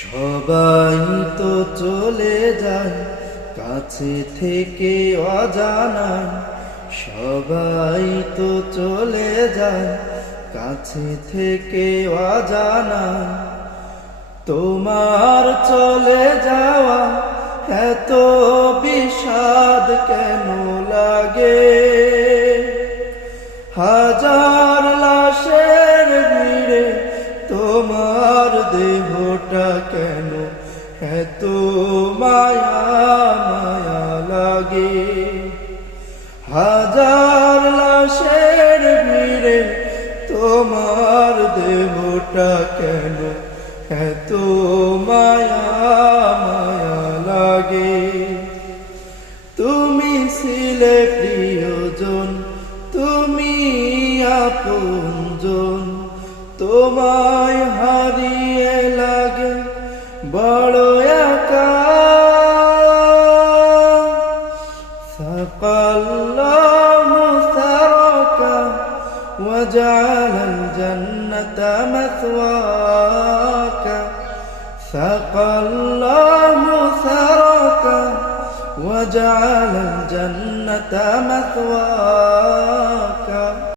সবাই তো চলে যায় কাছে থেকে অজানায়, সবাই তো চলে যায় কাছে থেকে অজানায়। তোমার চলে যাওয়া এত বিষাদ কেন লাগে? হাজার লাশের ভিড়ে তোমার দেহটা কেন এত মায়া মায়া লাগে? হাজার লাশের ভিড়ে তোমার দেহটা কেন এত মায়া মায়া লাগে? তুমি ছিলে প্রিয়জন, তুমি আপনজন, তোমায় হারিয়ে লাগে বড় একা। সাকাল্লাহু সারাকা ওয়াজআলাল জান্নাতা মাথওয়াকা। সাকাল্লাহু সারাকা ওয়াজআলাল জান্নাতা মাথওয়াকা।